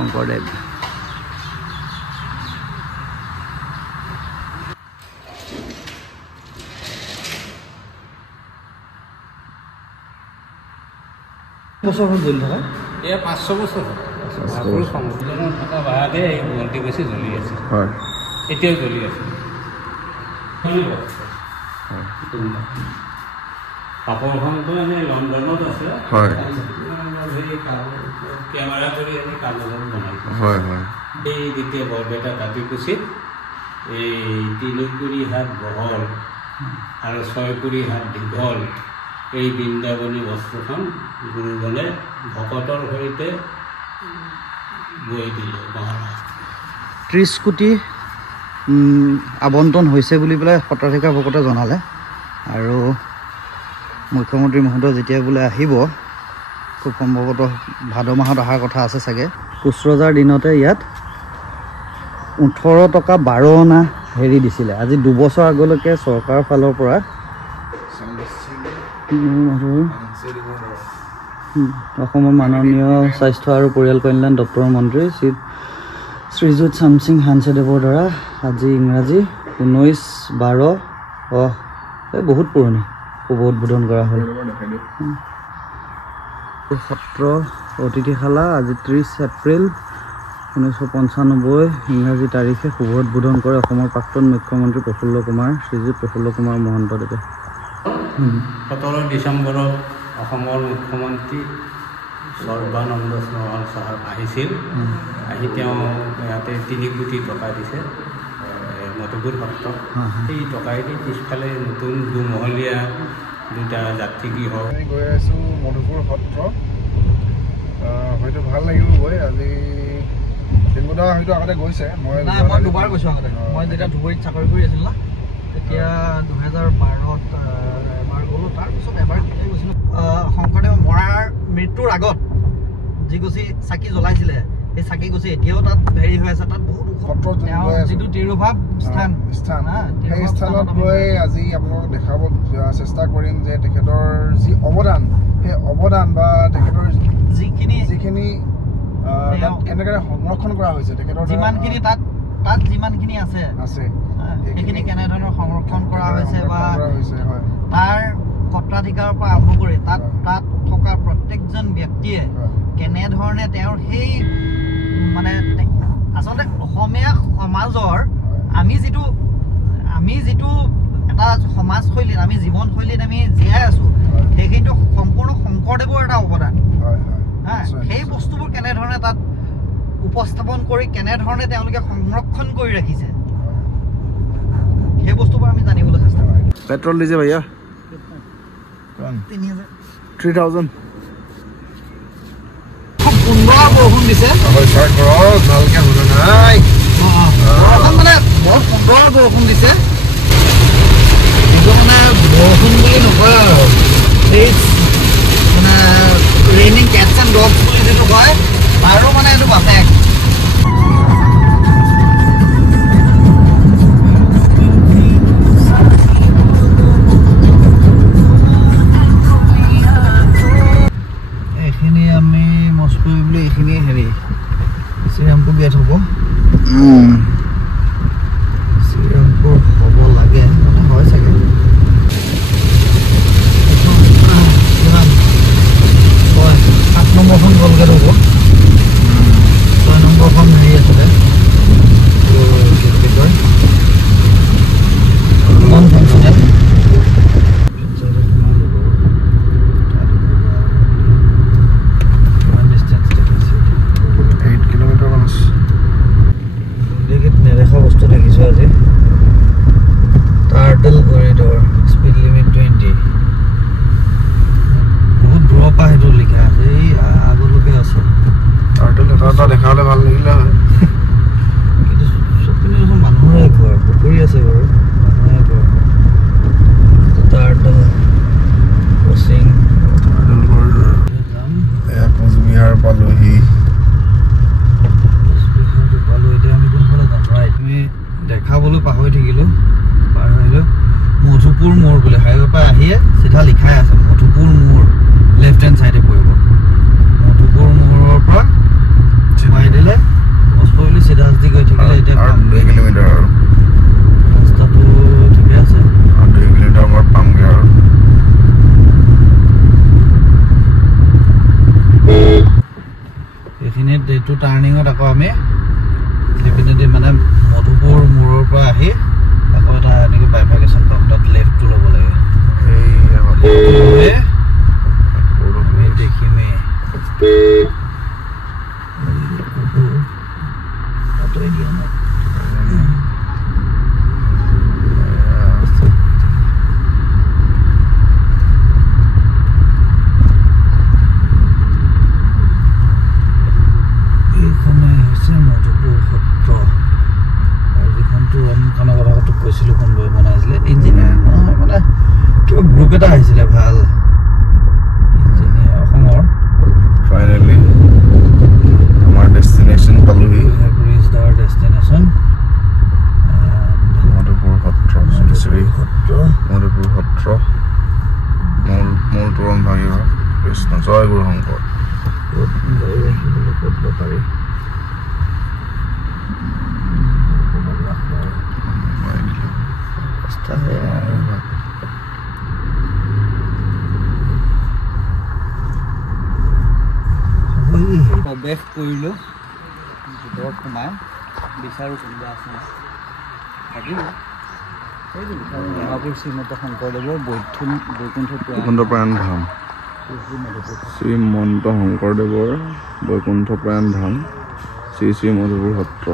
শংকৰদেৱ বছৰ হ'ল জ্বলি থকা এয়া 500 বছৰ মহাপুৰুষ সংশোধনত থকা বাহাতে এই বন্তি গছি জ্বলি আছে হয় এতিয়াও জ্বলি আছে কাপোৰখনটো এনেই লণ্ডনত আছে হয় কেমেৰা কৰি আমি কাগজত বনাইছোঁ হয় হয় এই যেতিয়া বৰপেটা কাটিকুচিত এই 3 কুৰি হাত বহল আৰু 6 কুৰি হাত দীঘল এই বৃন্দাবনী বস্ত্ৰখন গুৰুজনে ভকতৰ সৈতে বৈ দিলে মহাৰাজ 30 কোটি আবণ্টন হৈছে বুলি পেলাই সত্ৰাধিকাৰ ভকতে জনালে আৰু মুখ্যমন্ত্ৰী মহোদয় যেতিয়া বোলে আহিব খুব সম্ভৱতঃ ভাদ মাহত অহাৰ কথা আছে চাগে কোচ ৰজাৰ দিনতে ইয়াত 18 টকা 12 অনা হেৰি দিছিলে আজি 2 বছৰ আগলৈকে চৰকাৰৰ ফালৰ পৰা অসমৰ মাননীয় স্বাস্থ্য আৰু পৰিয়াল কল্যাণ দপ্তৰৰ মন্ত্ৰী শ্ৰীযুত শামসিং হানছেদেৱৰ দ্বাৰা আজি ইংৰাজী 19/12 বহুত পুৰণি শুভ উদ্বোধন কৰা হ'ল সত্ৰ অতিথিশালা আজি 30 এপ্ৰিল 1995 ইংৰাজী তাৰিখে শুভ উদ্বোধন কৰে অসমৰ প্ৰাক্তন মুখ্যমন্ত্ৰী শ্ৰীযুত প্ৰফুল্ল কুমাৰ মহন্তদেৱে 17 ডিচেম্বৰত অসমৰ মুখ্যমন্ত্ৰী সৰ্বানন্দ সোণোৱাল চাহাব আহিছিল আহি তেওঁ ইয়াতে 3 কোটি টকা দিছে মধুপুৰ সত্ৰ এই টকাইদি পিছফালে নতুন দুমহলীয়া দুটা যাত্ৰীগৃহ গৈ আছোঁ মধুপুৰ সত্ৰ হয়তো ভাল লাগিব গৈ আজি তিনিগুদা হয়তো আগতে গৈছে মই দুবাৰ গৈছোঁ আগতে মই যেতিয়া ধুবুৰীত চাকৰি কৰি আছিলোঁ না তেতিয়া 2012ত এবাৰ গ'লোঁ তাৰপিছত এবাৰ কেতিয়া গৈছিলোঁ শংকৰদেৱ মৰাৰ মৃত্যুৰ আগত যি গুচি চাকি জ্বলাইছিলে সেই চাকি গুচি এতিয়াও তাত হেৰি হৈ আছে তাত বহুত যিটো তিৰুভাৱ স্থান সেই স্থানত গৈ আজি আপোনালোকক দেখাব চেষ্টা কৰিম যে তেখেতৰ যি অৱদান সেই অৱদান বা তেখেতৰ যিখিনি কেনেদৰে সংৰক্ষণ কৰা হৈছে তেখেতৰ যিমানখিনি তাত যিমানখিনি আছে সেইখিনি কেনেধৰণৰ সংৰক্ষণ কৰা হৈছে বা তাৰ সত্ৰাধিকাৰৰ পৰা আৰম্ভ কৰি তাত থকা প্ৰত্যেকজন ব্যক্তিয়ে কেনেধৰণে তেওঁৰ সেই মানে আচলতে অসমীয়া সমাজৰ আমি যিটো এটা সমাজশৈলীত আমি জীৱনশৈলীত আমি জীয়াই আছোঁ সেইখিনিতো সম্পূৰ্ণ শংকৰদেৱৰ এটা অৱদান সেই বস্তুবোৰ কেনেধৰণে তাত উপস্থাপন কৰি কেনেধৰণে তেওঁলোকে সংৰক্ষণ কৰি ৰাখিছে সেই বস্তুবোৰ আমি জানিবলৈ চেষ্টা কৰিম পেট্ৰল দিছে ভাইয়া 3000 খুব সুন্দৰ বৰষুণ দিছে ভালকে শুনা নাই মানে বৰ সুন্দৰ বৰষুণ দিছে কিন্তু মানে বৰষুণ বুলি নকয় আৰু এই মানে ৰেইনিং কেটছ এণ্ড ডগছ বুলি যিটো কয় আৰু মানে এইটো বাপে এইখিনি আমি মস্কো বুলি এইখিনি হেৰি শ্ৰীৰামপুৰ গেট হ'ব শ্ৰীৰামপুৰ হ'ব লাগে হয় চাগে 7 নম্বৰখন গ'লগেট হ'ব 6 নম্বৰখন হেৰি আছিলে নেদেখা বস্তু দেখিছোঁ আজি টাৰ্টেল কৰিডৰ স্পীড লিমিট 20 বহুত দূৰৰ পৰা সেইটো লিখা আছে এই আগলৈকে আছে টাৰ্টেল এটা দেখা হ'লে ভাল লাগিলে হয় কিন্তু চবপিনে এখন মানুহৰে ঘৰ পুখুৰী আছে বাৰু মানুহে ঘৰ টাৰ্টেল ক্ৰচিং টাৰ্টেল কৰিডৰ এয়া কোচবিহাৰ পালোহি এতিয়া আমি কোনফালে যাম আমি দেখাবলৈ পাহৰি থাকিলোঁ পাৰ আহিলোঁ মধুপুৰ মোড় বুলি হাইৱে পৰা আহিয়ে চিধা লিখাই আছে মধুপুৰ মোড় লেফ্ট হেণ্ড চাইডে পৰিব মধুপুৰ মোড়ৰ পৰা সোমাই দিলে এইখিনিত এইটো টাৰ্ণিঙত আকৌ আমি সেইপিনেদি মানে মধুপুৰ মূৰৰ পৰা আহি আকৌ এটা এনেকৈ বাইফাকেশ্যন পাম তাত লেফ্টটো ল'ব লাগে আমি দেখিমেই দিয়া নাই কৈছিলো কোনোবাই বনাইছিলে ইঞ্জিনিয়াৰ নহয় মানে কিবা গ্ৰুপ এটা আহিছিলে ভাল ইঞ্জিনিয়াৰ অসমৰ ফাইনেলি আমাৰ ডেষ্টিনেশ্যন পালোহি ডেষ্টিনেশ্যন মধুপুৰ সত্ৰ মধুপুৰ সত্ৰ মূল তোৰণ ভাগিব কৃষ্ণ জয় গুৰু শংকৰ ক'ত পাৰি প্ৰৱেশ কৰিলোঁ ভিতৰত সোমাই বিচাৰোঁ কোনোবা আছে মহাপুৰুষ শ্ৰীমন্ত শংকৰদেৱৰ বৈকুণ্ঠপ্ৰায়ণ ধাম শ্ৰীমন্ত শংকৰদেৱৰ বৈকুণ্ঠপ্ৰায়ণ ধাম শ্ৰী শ্ৰী মধুপুৰ সত্ৰ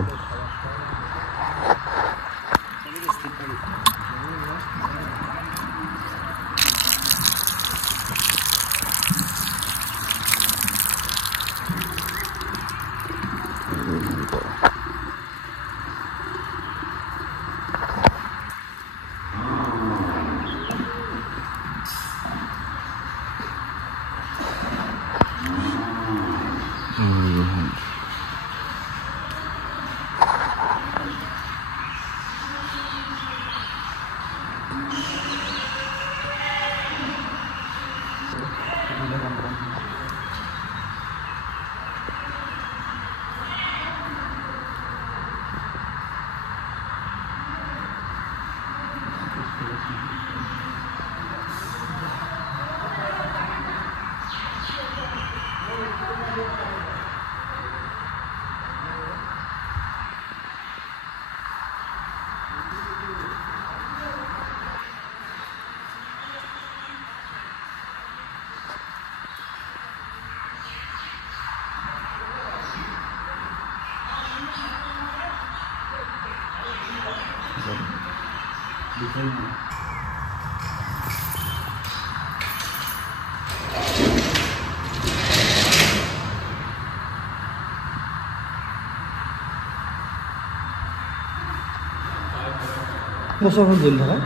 বছৰ হ'ল জ্বলি থকা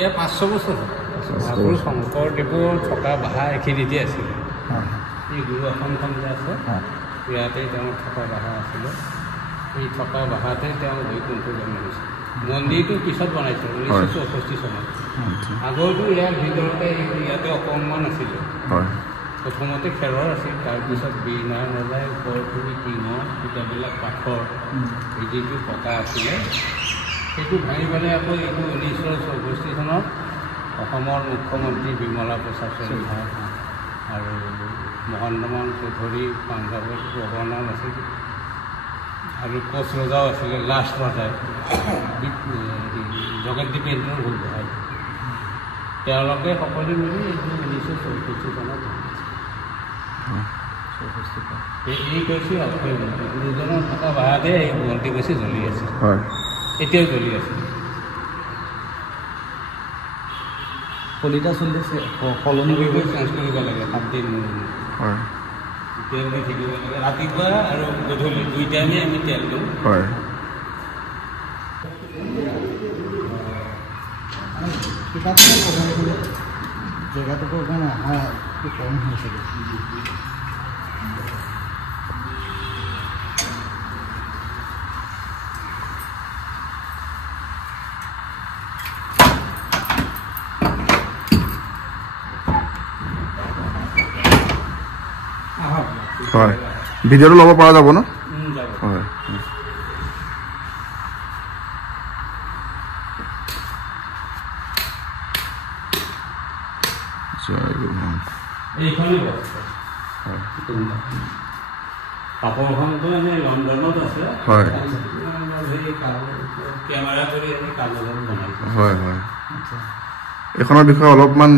এয়া 500 বছৰ মহাপুৰুষ শংকৰদেৱৰ থকা বাহা এইখিনিতে আছিলে এই গুৰু আসনখন যে আছে ইয়াতে তেওঁ থকা বাহা আছিলে এই থকা বাহাতে তেওঁ বৈকুণ্ঠ জন্ম হৈছিল মন্দিৰটো পিছত বনাইছে 1964 চনত আগৰটো ইয়াৰ ভিতৰতে ইয়াতে অকণমান আছিলে প্ৰথমতে খেৰৰ আছিল তাৰপিছত বীণাৰ নজাই ওপৰখিনি টিঙৰ গোটেইবিলাক কাঠৰ এই যিটো পকা আছিলে সেইটো ভাঙি পেলাই আকৌ এইটো 1964 চনত অসমৰ মুখ্যমন্ত্ৰী বিমলা প্ৰসাদ চলিহা আৰু মহন্তমান চৌধুৰী পাঞ্জাৱত গভৰ্ণৰ আছিল আৰু কোচ ৰজাও আছিলে লাষ্ট ৰজাই জগতদ্বীপেন্দ্ৰৰ ভোগ বহাই তেওঁলোকে সকলোৱে মিলি এইটো 1964 চনত এই কৈছোঁ গুৰুজনৰ থকা বাহাতে এই বন্তি গছি জ্বলি আছে এতিয়াও জ্বলি আছে কলিতা চলি আছে সলনি কৰিব চেঞ্জ কৰিব লাগে 7 দিন তেল দি থাকিব লাগে ৰাতিপুৱা আৰু গধূলি 2 টাইমে আমি তেল দিওঁ জেগাটোৰ কাৰণে অহা কম হৈছে হয় ভিডিঅ'টো ল'ব পৰা যাব ন হয় এইখনেই কাপোৰখনটো এনেই লণ্ডনত আছে হয় কেমেৰা কৰি আমি কাগজত বনাইছোঁ হয় হয় এইখনৰ বিষয়ে অলপমান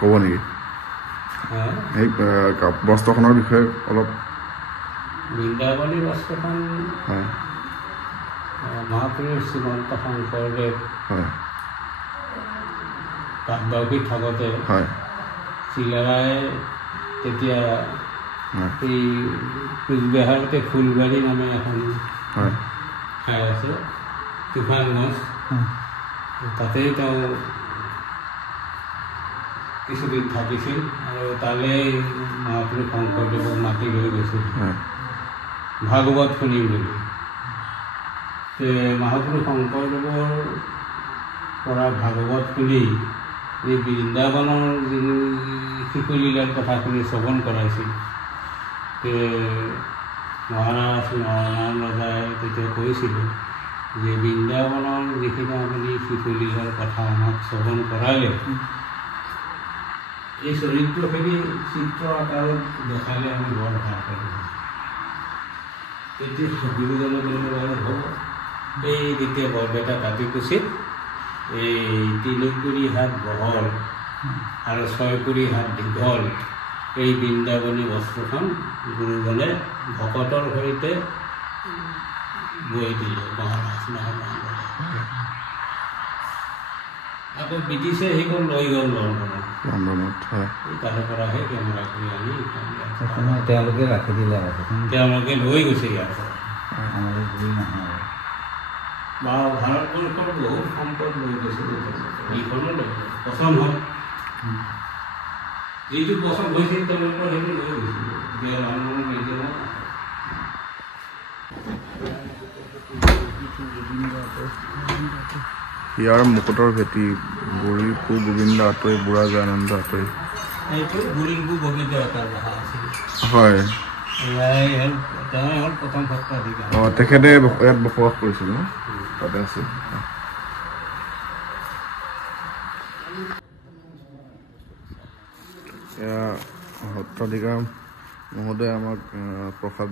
ক'ব নেকি এই বস্ত্ৰখনৰ বিষয়ে অলপ বৃন্দাবনী বস্ত্ৰখন হয় মহাপুৰুষ শ্ৰীমন্ত শংকৰদেৱ হয় কাঠবাউসীত থাকোঁতে হয় চিলাৰাই তেতিয়া এই কোচবিহাৰতে ফুলবাৰী নামে এখন হয় ঠাই আছে তুফানগঞ্জ তাতেই তেওঁ কিছুদিন থাকিছিল আৰু তালৈ মহাপুৰুষ শংকৰদেৱক মাতি লৈ গৈছিল ভাগৱত শুনিম বুলি মহাপুৰুষ শংকৰদেৱৰ পৰা ভাগৱত শুনি এই বৃন্দাবনৰ যি শিশুলীলাৰ কথাখিনি শ্ৰৱণ কৰাইছিল মহাৰাজ নৰনাৰায়ণ ৰজাই তেতিয়া কৈছিল যে বৃন্দাবনৰ যিখিনি আপুনি শিশুলীলাৰ কথা আমাক শ্ৰৱণ কৰালে এই চৰিত্ৰখিনি চিত্ৰ আকাৰত দেখালে আমি বৰ ভাল পালোঁ তেতিয়া গুৰুজনে ক'লে হ'ব এই যেতিয়া বৰপেটা কাটিকুচিত এই 3 কুৰি হাত বহল আৰু 6 কুৰি হাত দীঘল এই বৃন্দাবনী বস্ত্ৰখন গুৰুজনে ভকতৰ সৈতে বৈ দিলে মহাৰাজ নৰনাৰায়ণ আকৌ ব্ৰিটিছে সেইখন লৈ গ'ল লণ্ডনত হয় তাৰে পৰা সেই কেমেৰা কৰি আনি তেওঁলোকে ৰাখি দিলে তেওঁলোকে লৈ গৈছে ইয়াৰ পৰা বা ভাৰতবৰ্ষৰ বহুত সম্পদ লৈ গৈছে এইখনো লৈ পচন্দ হ'ল যিটো পচন্দ হৈছিল তেওঁলোকৰ সেইটো লৈ গৈছিল এতিয়া মানুহৰ মিউজিয়ামত ইয়াৰ মুকুটৰ ভেটি বুঢ়ী পু গোবিন্দ আঁতৰি বুঢ়া জয়ানন্দ আঁতৰি এইটো বুঢ়ী পু গোবিন্দ আঁতৰ ভাষা আছিল হয় তেওঁ হ'ল প্ৰথম সত্ৰাধিকাৰ অঁ তেখেতে ইয়াত বসবাস কৰিছিল ন তাতে আছিল এয়া সত্ৰাধিকাৰ মহোদয়ে আমাক প্ৰসাদ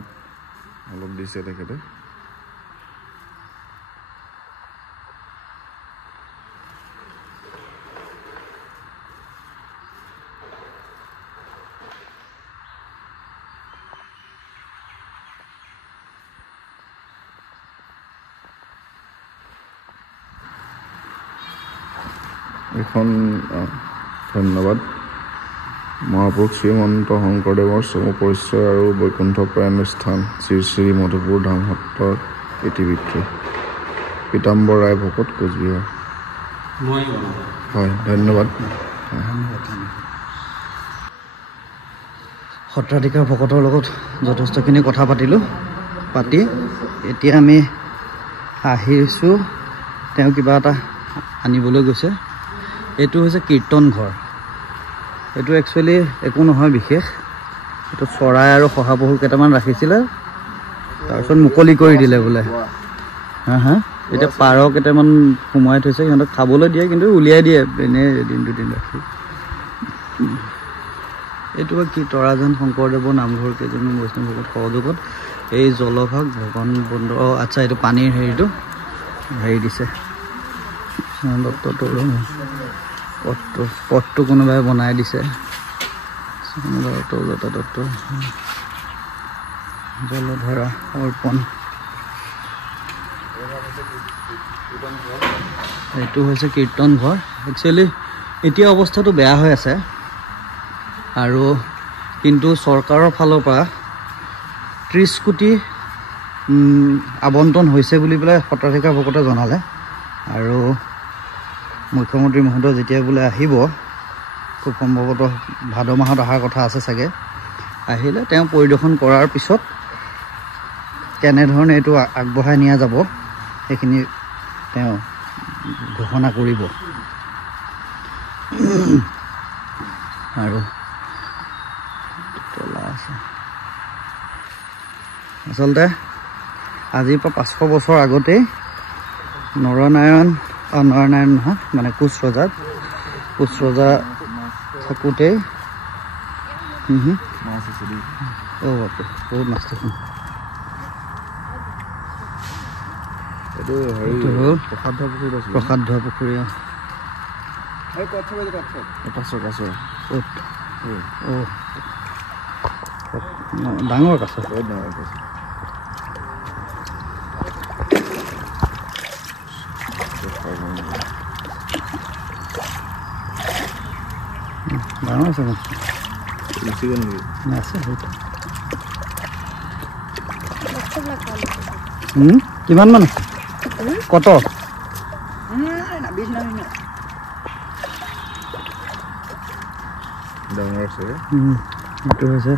অলপ দিছে তেখেতে এখন ধন্যবাদ মহাপুৰুষ শ্ৰীমন্ত শংকৰদেৱৰ চমু পৰিচয় আৰু বৈকুণ্ঠ প্ৰয়াণৰ স্থান শ্ৰী শ্ৰী মধুপুৰ ধাম সত্ৰৰ ইতিবৃত্তি পীতাম্বৰ ৰায় ভকত কোচবিহাৰ হয় ধন্যবাদ সত্ৰাধিকাৰ ভকতৰ লগত যথেষ্টখিনি কথা পাতিলোঁ পাতি এতিয়া আমি আহিছোঁ তেওঁ কিবা এটা আনিবলৈ গৈছে এইটো হৈছে কীৰ্তন ঘৰ এইটো একচুৱেলি একো নহয় বিশেষ এইটো চৰাই আৰু শহাপহু কেইটামান ৰাখিছিলে তাৰপিছত মুকলি কৰি দিলে বোলে হা এতিয়া পাৰ কেইটামান সোমোৱাই থৈছে সিহঁতক খাবলৈ দিয়ে কিন্তু উলিয়াই দিয়ে এনেই এদিন দুদিন ৰাখি এইটো কি তৰাজান শংকৰদেৱৰ নামঘৰ কেইজনমান বৈষ্ণৱ ভকত সহযোগত এই জলভাগ ভগৱান বন্ধ আচ্ছা এইটো পানীৰ হেৰিটো হেৰি দিছে পথটো কোনোবাই বনাই দিছে তৌলতা দত্ত জলধাৰা অৰ্পণ এইটো হৈছে কীৰ্তন ঘৰ একচুৱেলি এতিয়া অৱস্থাটো বেয়া হৈ আছে আৰু কিন্তু চৰকাৰৰ ফালৰ পৰা 30 কোটি আবণ্টন হৈছে বুলি পেলাই সত্ৰাধিকাৰ ভকতে জনালে আৰু মুখ্যমন্ত্ৰী মহোদয় যেতিয়া বোলে আহিব খুব সম্ভৱতঃ ভাদ মাহত অহাৰ কথা আছে চাগে আহিলে তেওঁ পৰিদৰ্শন কৰাৰ পিছত কেনেধৰণে এইটো আগবঢ়াই নিয়া যাব সেইখিনি তেওঁ ঘোষণা কৰিব আৰু তলা আছে আচলতে আজিৰ পৰা 500 বছৰ আগতেই নৰনাৰায়ণ নহয় মানে কোচ ৰজা থাকোঁতেই বাপৰে বহুত মাছ দেখোন এইটো হেৰি প্ৰসাদ ধোৱা পুখুৰীত আছে প্ৰসাদ ধোৱা পুখুৰী ডাঙৰ কাছ বহুত ডাঙৰ কাছ ডাঙৰ আছে গুচি গ'ল নেকি আছে কিমান মান আছে কত ডাঙৰ আছে এইটো হৈছে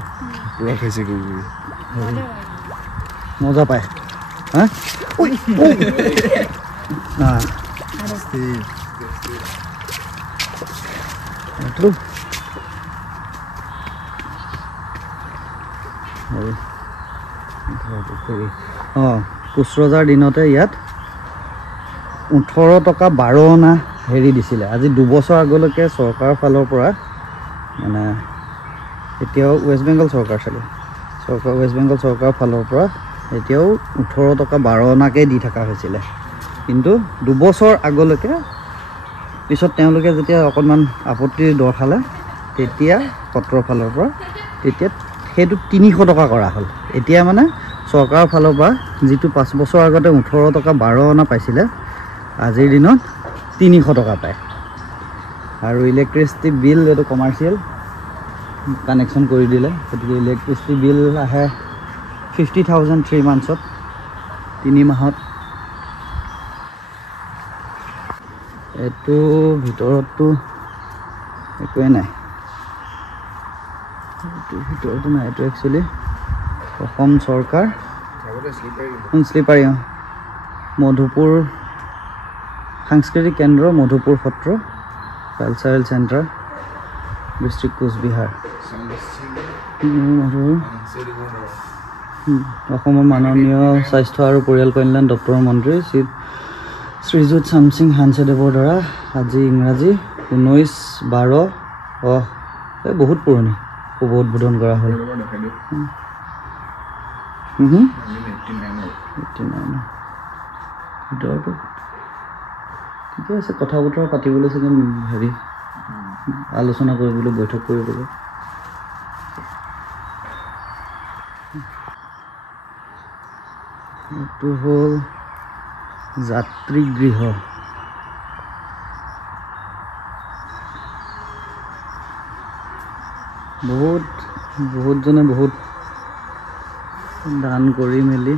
পুৰা খাইছে কুকুৰ মজা পায় হা এইটো কোচ ৰজাৰ দিনতে ইয়াত 18 টকা 12 অনা হেৰি দিছিলে আজি 2 বছৰ আগলৈকে চৰকাৰৰ ফালৰ পৰা মানে এতিয়াও ৱেষ্ট বেংগল চৰকাৰ চাগে ৱেষ্ট বেংগল চৰকাৰৰ ফালৰ পৰা এতিয়াও 18 টকা 12 অনাকে দি থকা হৈছিলে কিন্তু 2 বছৰ আগলৈকে পিছত তেওঁলোকে যেতিয়া অকণমান আপত্তিৰ দৰ খালে তেতিয়া সত্ৰৰ ফালৰ পৰা তেতিয়া সেইটো 300 টকা কৰা হ'ল এতিয়া মানে চৰকাৰৰ ফালৰ পৰা যিটো 5 বছৰ আগতে 18 টকা 12 অনা পাইছিলে আজিৰ দিনত 300 টকা পায় আৰু ইলেক্ট্ৰিচিটি বিল এইটো কমাৰ্চিয়েল কানেকশ্যন কৰি দিলে গতিকে ইলেক্ট্ৰিচিটি বিল আহে 50,000 3 মান্থছত 3 মাহত এইটো ভিতৰততো একোৱে নাই এইটো ভিতৰতো নাই এইটো একচুৱেলি অসম চৰকাৰ শ্লিপাৰী মধুপুৰ সাংস্কৃতিক কেন্দ্ৰ মধুপুৰ সত্ৰ কালচাৰেল চেণ্টাৰ ডিষ্ট্ৰিক্ট কোচবিহাৰ অসমৰ মাননীয় স্বাস্থ্য আৰু পৰিয়াল কল্যাণ দপ্তৰৰ মন্ত্ৰী শ্ৰীযুত শামসিং হানছেদেৱৰ দ্বাৰা আজি ইংৰাজী 19/12 বহুত পুৰণি শুভ উদ্বোধন কৰা হ'ল ভিতৰতো ঠিকে আছে কথা বতৰা পাতিবলৈ চাগে হেৰি আলোচনা কৰিবলৈ বৈঠক কৰিবলৈ এইটো হ'ল যাত্ৰীগৃহ বহুতজনে বহুত দান কৰি মেলি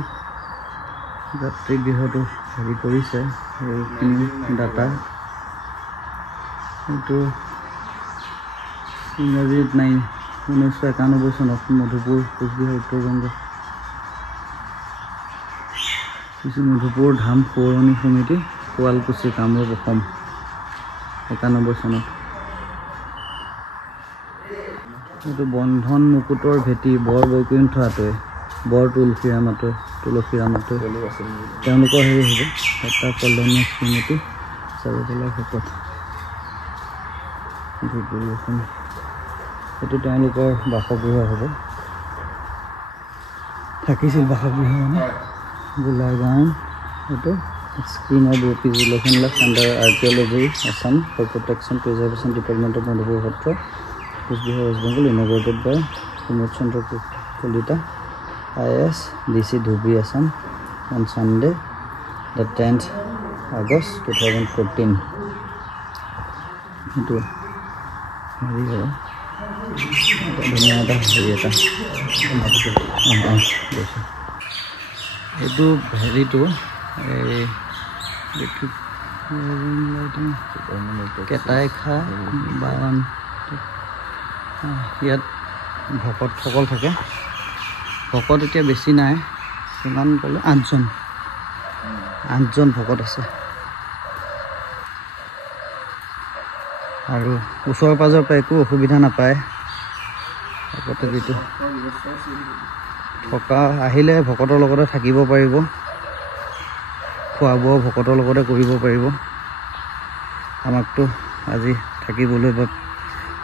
যাত্ৰীগৃহটো হেৰি কৰিছে এইখিনি ডাটা এইটো ইংৰাজীত নাই 1991 চনত মধুপুৰ কোচবিহাৰ উত্তৰ-বংগ মধুপুৰ ধাম সৌৰণী সমিতি শুৱালকুছি কামৰূপ অসম 91 চনত এইটো বন্ধন মুকুটৰ ভেটি বৰ বৈকুণ্ঠ আঁতৰে বৰ তুলসীৰাম আঁতৰে তেওঁলোকৰ হেৰি হ'ব এটা কল্যাণী স্মৃতি চাৰিবেলা ভকত এইটো তেওঁলোকৰ বাসগৃহ হ'ব থাকিছিল বাসগৃহ মানে গোলাগাঁও এইটো স্কিম অফ ৰিপিজুলেশ্যন under archaeology Assam for protection preservation department of Madhupur Satra Cooch Behar West Bengal inaugurated by Pramod Chandra Kalita IAS DC Dhubri Assam on Sunday the 10th August 2014 itu hari ya dunia ada hari eta itu hari itu ketai kha bawan ইয়াত ভকতসকল থাকে ভকত এতিয়া বেছি নাই কিমান ক'লে 8জন ভকত আছে আৰু ওচৰ পাজৰ পৰা একো অসুবিধা নাপায় আগতে যিটো থকা আহিলে ভকতৰ লগতে থাকিব পাৰিব খোৱা বোৱা ভকতৰ লগতে কৰিব পাৰিব আমাকতো আজি থাকিবলৈ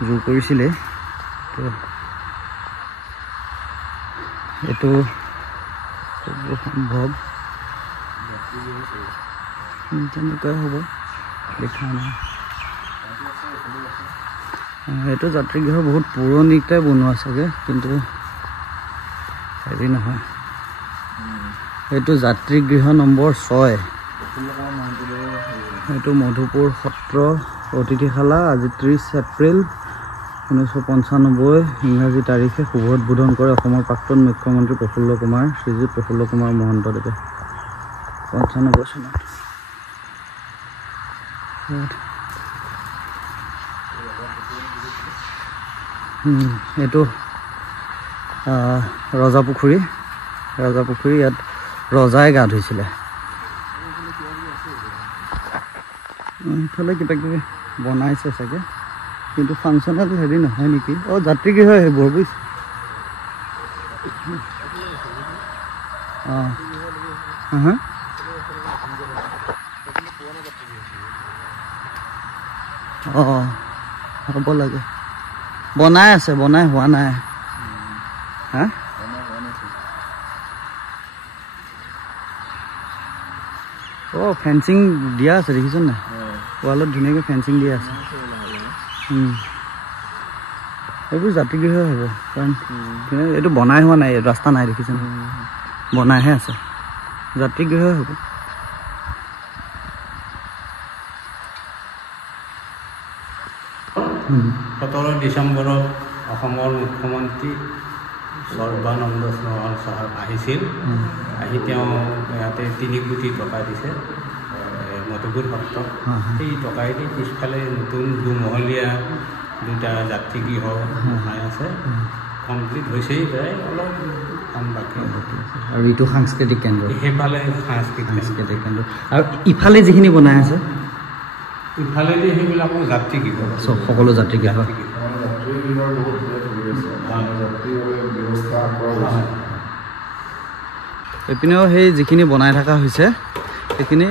জোৰ কৰিছিলে তো এইটো সম্ভৱ তেনেকুৱাই হ'ব দেখা নাই এইটো যাত্ৰীগৃহ বহুত পুৰণিতে বনোৱা চাগে কিন্তু হেৰি নহয় এইটো যাত্ৰীগৃহ নম্বৰ 6 এইটো মধুপুৰ সত্ৰ অতিথিশালা আজি 30 এপ্ৰিল 1995 ইংৰাজী তাৰিখে শুভ উদ্বোধন কৰে অসমৰ প্ৰাক্তন মুখ্যমন্ত্ৰী প্ৰফুল্ল কুমাৰ শ্ৰীযুত প্ৰফুল্ল কুমাৰ মহন্তদেৱে 95 চনত এইটো ৰজাপুখুৰী ইয়াত ৰজাই গা ধুইছিলে ইফালে কিবা কিবি বনাইছে চাগে কিন্তু ফাংচনেল হেৰি নহয় নেকি যাত্ৰীগৃহ সেইবোৰ বুজিছে হ'ব লাগে বনাই আছে বনাই হোৱা নাই হা ফেন্সিং দিয়া আছে দেখিছ নাই ৱালত ধুনীয়াকৈ ফেন্সিং দিয়া আছে এইবোৰ যাত্ৰীগৃহ হ'ব কাৰণ এইটো বনাই হোৱা নাই ৰাস্তা নাই দেখিছ নাই বনাইহে আছে যাত্ৰীগৃহ হ'ব 17 ডিচেম্বৰত অসমৰ মুখ্যমন্ত্ৰী সৰ্বানন্দ সোণোৱাল চাহাব আহিছিল আহি তেওঁ ইয়াতে 3 কোটি টকা দিছে মধুপুৰ সত্ৰত সেই টকাইদি পিছফালে নতুন দুমহলীয়া দুটা যাত্ৰীগৃহ বনাই আছে কমপ্লিট হৈছেই প্ৰায় অলপ কাম বাকী আৰু এইটো সাংস্কৃতিক কেন্দ্ৰ সেইফালে সাংস্কৃতিক কেন্দ্ৰ আৰু ইফালে যিখিনি বনাই আছে ইফালেদি সেইবিলাকো যাত্ৰীগৃহ চব সকলো যাত্ৰীগৃহ এইপিনেও সেই যিখিনি বনাই থকা হৈছে সেইখিনি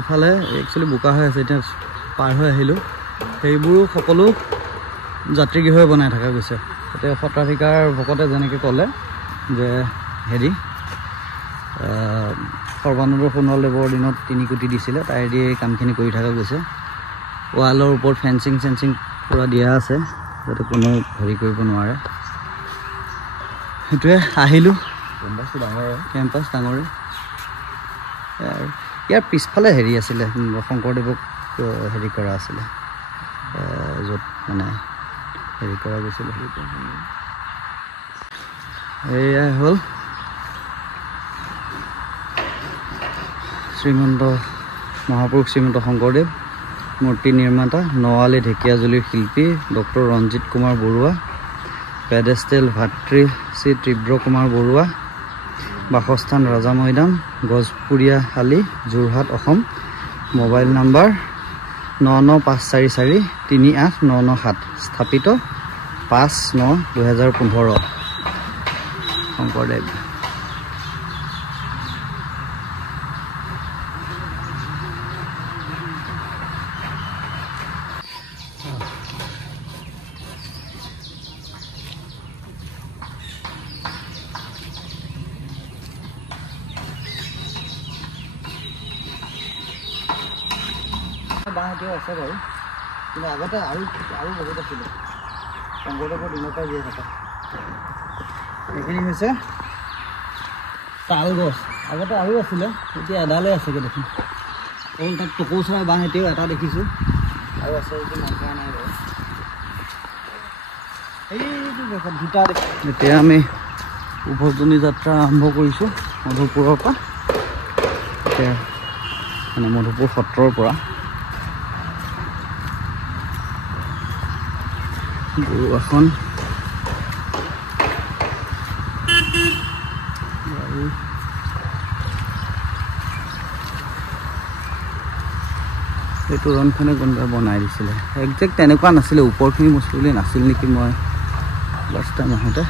ইফালে একচুৱেলি বোকা হৈ আছে এতিয়া পাৰ হৈ আহিলোঁ সেইবোৰো সকলো যাত্ৰীগৃহই বনাই থকা গৈছে এতিয়া সত্ৰাধিকাৰ ভকতে যেনেকৈ ক'লে যে হেৰি সৰ্বানন্দ সোণোৱালদেৱৰ দিনত 3 কোটি দিছিলে তাই দিয়ে এই কামখিনি কৰি থকা গৈছে ৱালৰ ওপৰত ফেন্সিং পূৰা দিয়া আছে যাতে কোনো হেৰি কৰিব নোৱাৰে সেইটোৱে আহিলোঁ কেম্পাছ ডাঙৰে ইয়াৰ পিছফালে হেৰি আছিলে শংকৰদেৱক হেৰি কৰা আছিলে য'ত মানে হেৰি কৰা গৈছিলে এয়াই হ'ল শ্ৰীমন্ত মহাপুৰুষ শ্ৰীমন্ত শংকৰদেৱ মূৰ্তি নিৰ্মাতা নৱালী ঢেকীয়াজুলিৰ শিল্পী ডক্টৰ ৰঞ্জিত কুমাৰ বৰুৱা পেডেষ্টেল ভাতৃ শ্ৰী তীব্ৰ কুমাৰ বৰুৱা বাসস্থান ৰাজা মৈদাম গজপুৰীয়া আলি যোৰহাট অসম মোবাইল নাম্বাৰ 9954438997 স্থাপিত 5/9/2015 শংকৰদেৱ বাঁহটিও আছে বাৰু কিন্তু আগতে আৰু বহুত আছিলে শংকৰদেৱৰ দিনৰ পৰা জীয়াই থকা এইখিনি হৈছে তাল গছ আগতে আৰু আছিলে এতিয়া এডালে আছেগৈ দেখোন অকল তাত টকৌচৰা বাঁহ এতিয়াও এটা দেখিছোঁ আৰু আছে এইটো মন কৰা নাই বাৰু এইটো দুটা এতিয়া আমি উভতনি যাত্ৰা আৰম্ভ কৰিছোঁ মধুপুৰৰ পৰা এতিয়া মানে মধুপুৰ সত্ৰৰ পৰা গৰু এখন এইটো ৰনখনে কোনোবাই বনাই দিছিলে একজেক্ট তেনেকুৱা নাছিলে ওপৰখিনি মচলি নাছিল নেকি মই লাষ্ট টাইম আহোঁতে